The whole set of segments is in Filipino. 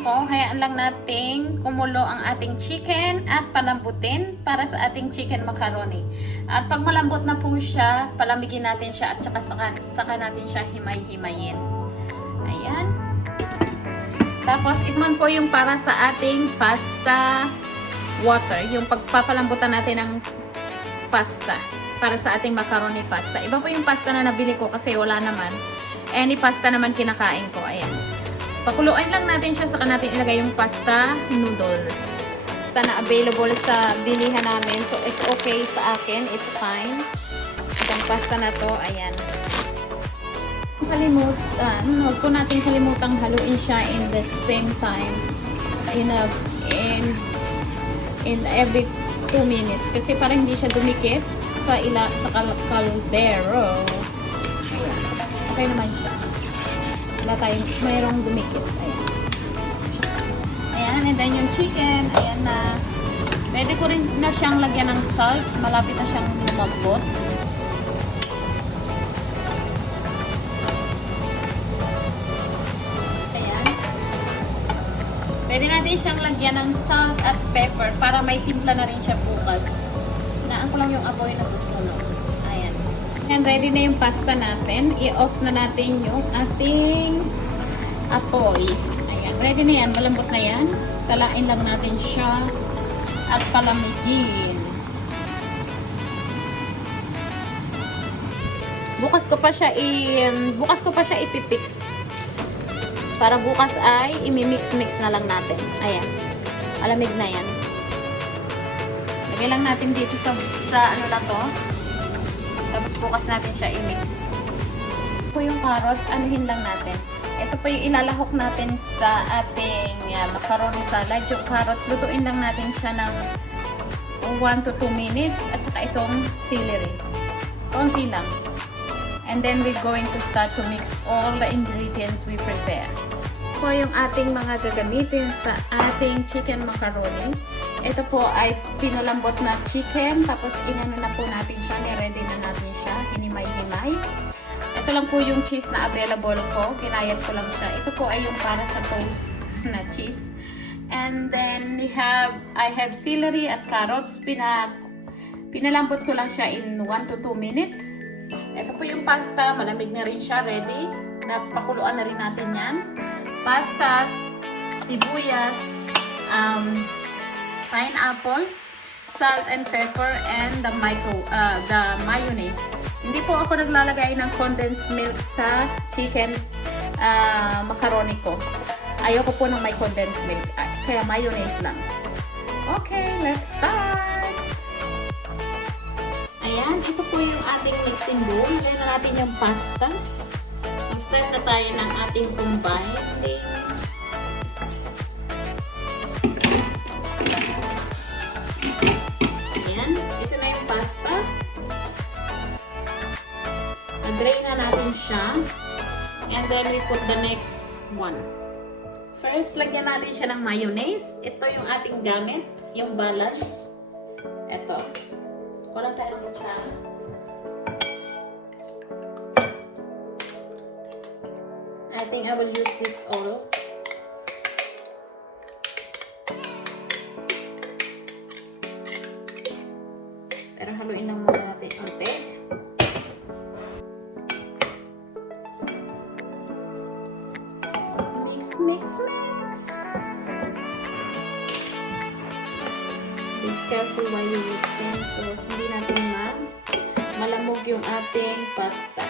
po, hayaan lang nating kumulo ang ating chicken at palambutin para sa ating chicken macaroni. At pag malambot na po siya, palamigin natin siya at saka natin siya himay-himayin. Ayan. Tapos, ikman po yung para sa ating pasta water. Yung pagpapalambutan natin ng pasta para sa ating macaroni pasta. Iba po yung pasta na nabili ko kasi wala naman. Any pasta naman kinakain ko. Ayan. Pakuluin lang natin siya, saka natin ilagay yung pasta noodles. Ito na available sa bilihan namin. So, it's okay sa akin. It's fine. Itong pasta na to, ayan. Huwag po natin kalimutang haluin siya in the same time. In every 2 minutes. Kasi para hindi siya dumikit sa kaldero. Ayan. Okay naman siya. Mayroong dumikit. Ayan, and then yung chicken, ayan na. Pwede ko rin na siyang lagyan ng salt. Malapit na siyang lumambot. Ayan. Pwede natin siyang lagyan ng salt at pepper para may timpla na rin siya bukas. Hinaan ko lang yung apoy na susunod. Ayan. And ready na yung pasta natin. I-off na natin yung ating apoy. Ayan. Ready na yan. Malambot na yan. Salain lang natin siya at palamigin. Bukas ko pa siya ipipix. Para bukas ay imi-mix-mix na lang natin. Ayan. Alamig na yan. Lagay lang natin dito sa ano na to. Tapos bukas natin siya i-mix. Ito po yung carrot, anuhin lang natin. Ito po yung ilalahok natin sa ating macaroni salad. Yung carrots, lutuin lang natin siya ng 1 to 2 minutes. At saka itong celery. Konti lang. And then we're going to start to mix all the ingredients we prepare. Ito po yung ating mga gagamitin sa ating chicken macaroni. Ito po ay pinalambot na chicken, tapos inano na po natin siya, ni-ready na natin siya, hinimay-himay. Ito lang po yung cheese na available ko, kinayat ko lang siya. Ito po ay yung para sa toast na cheese. And then I have celery at carrots, pinalambot ko lang siya in 1 to 2 minutes. Ito po yung pasta, malamig na rin siya, ready. Napakuluan na rin natin yan. Pasas, sibuyas, pineapple, salt and pepper, and the mayonnaise. Hindi po ako naglalagay ng condensed milk sa chicken macaroni ko. Ayoko po ng may condensed milk. Kaya mayonnaise lang. Okay, let's start! Ayan, ito po yung ating mixing bowl. Nalagay na natin yung pasta. Mag-start na tayo ng ating combining. Drain na natin siya. And then we put the next one. First, lagyan natin siya ng mayonnaise. Ito yung ating gamit. Yung balas. Ito. Wala tayo ng kutsara. I think I will use this all. Pero haluin lang muna natin konti. Mix. Be careful while you mixing, so hindi natin malamog yung ating pasta.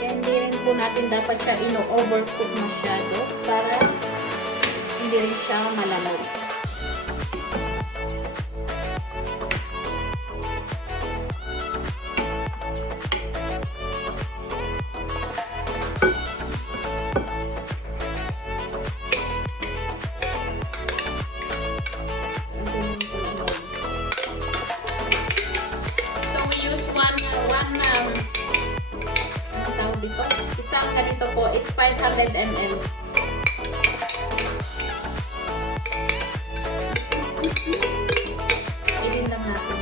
Kaya hindi rin po natin dapat siya overcook masyado para hindi rin siya malamog. Isang ganito po is 500 ml. Idin lang natin.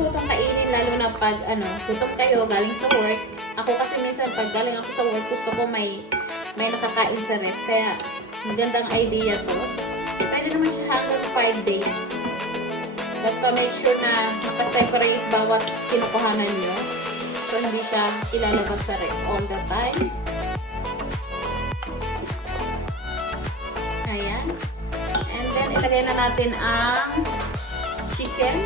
po itong kainin lalo na pag gutom kayo galing sa work. Ako kasi minsan pag galing ako sa work, gusto ko may nakakain sa ref. Kaya magandang idea to. Pwede naman siya hanggang 5 days. Basta make sure na nakaseparate bawat kinukuhanan nyo. So hindi siya ilalabas sa ref all the time. Ayan. And then ilagay na natin ang chicken.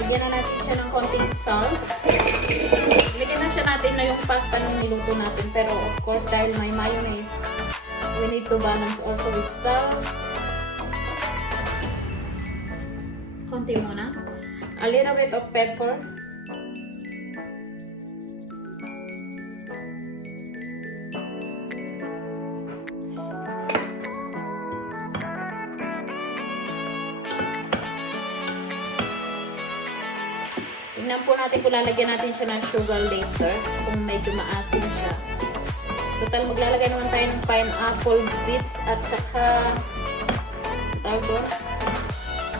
Lagyan na natin siya ng konting salt. Lagyan na siya natin na yung pasta nung niluto natin. Pero of course, dahil may mayonnaise, we need to balance also with salt. Konti muna. A little bit of pepper. Tingnan po natin kung lalagyan natin siya ng sugar later. Kung medyo maasin siya. Total, maglalagay naman tayo ng pineapple bits at saka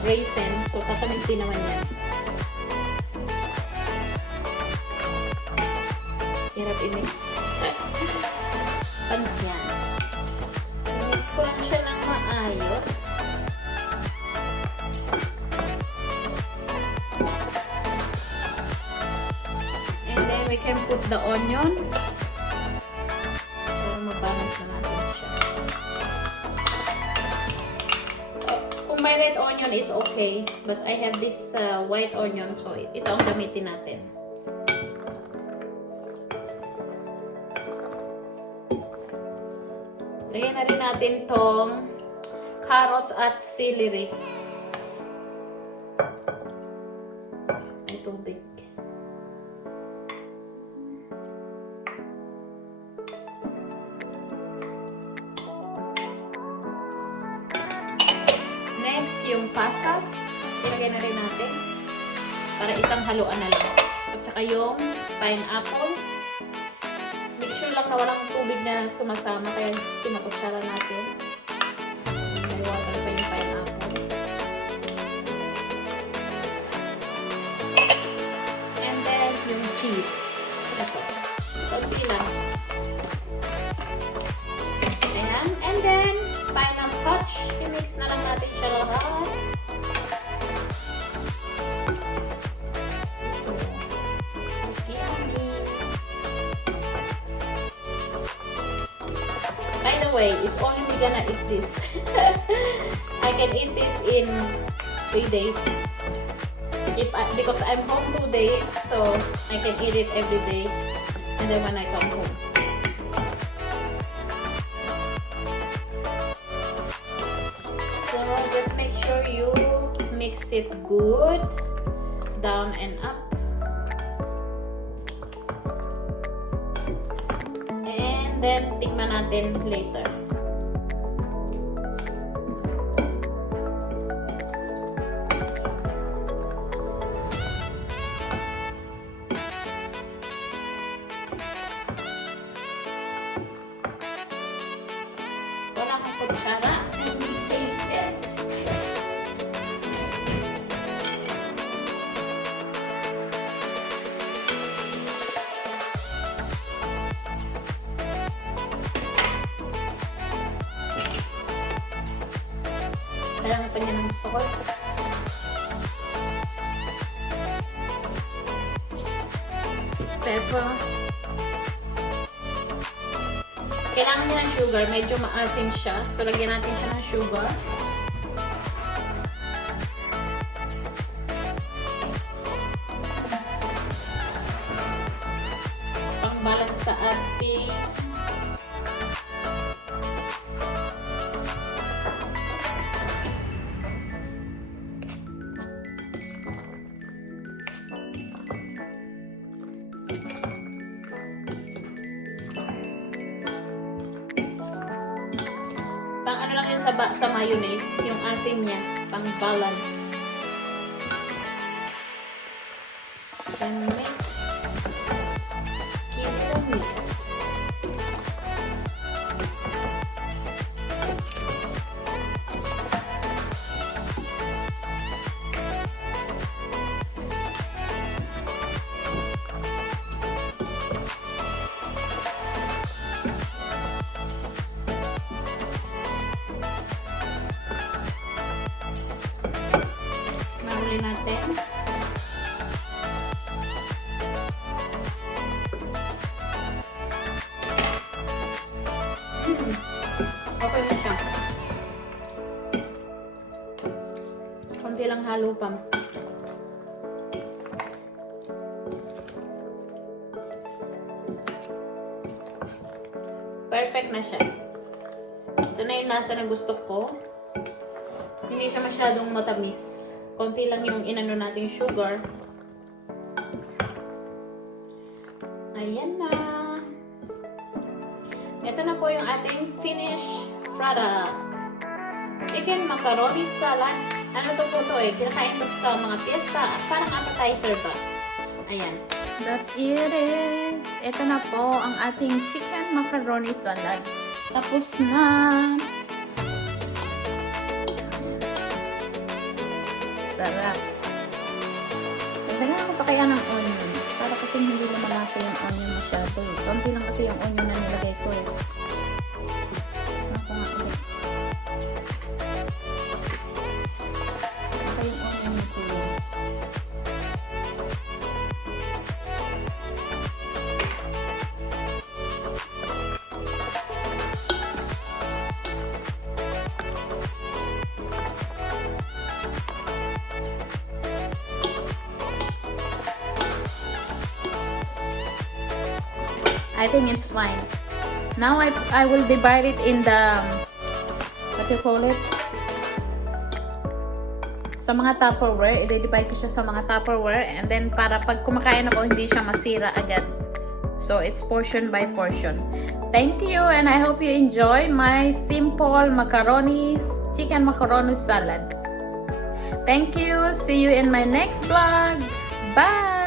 raisin. So, katamin din naman yan. Hirap i-mix. Paano yan? I-mix ko lang siya ng maayos. And then, we can put the onion. So, mabalance na natin siya. Kung may red onion is okay. But I have this white onion. So, ito ang gamitin natin. Lagyan na rin natin tong carrots at celery. May tubig. Next, yung pasas. Ilagay na rin natin. Para isang haluan na lang. At saka yung pineapple. Make sure lang na walang tubig na sumasama. Kaya kinukutsara natin. May water pa yung pineapple. And then, yung cheese. Ito. Kunti lang. Ayan. And then, final touch. I-mix na lang natin siya lahat. By the way, it's only me gonna eat this. I can eat this in 3 days. Because I'm home 2 days, so I can eat it every day. And then when I come home. So just make sure you mix it good, down and up. And then tikman natin later. Wala akong kutsara. Taste it. Kailangan pa niya ng salt. Pepper. Kailangan niya ng sugar. Medyo maasim siya. So, lagyan natin siya ng sugar. Pang-balance sa ating ano lang yun sa mayonnaise, yung asim niya, pang balance. Then mix. Give it a mix. Mahuli natin. Okay na siya. Konti lang halo pa. Perfect na siya. Ito na yung lasa na gusto ko. Hindi siya masyadong matamis. Konti lang yung inano natin sugar. Ayan na. Ito na po yung ating finished product. Chicken macaroni salad. Ano to po to eh? Kinakain to sa mga fiesta. Parang appetizer ba? Ayan. That it is. Ito na po ang ating chicken macaroni salad. Tapos na. Sarap. Dagdagan ko pa kaya ng onion. Para kasi hindi na malasa yung onion masyado. Konti lang kasi yung onion na nilagay ko eh. Ako nga ulit. Saka yung onion ko. I think it's fine. Now I will divide it in the, what do you call it? Sa mga Tupperware. I-divide ko siya sa mga Tupperware. And then para pag kumakain ako, hindi siya masira agad. So it's portion by portion. Thank you and I hope you enjoy my simple chicken macaroni salad. Thank you. See you in my next vlog. Bye!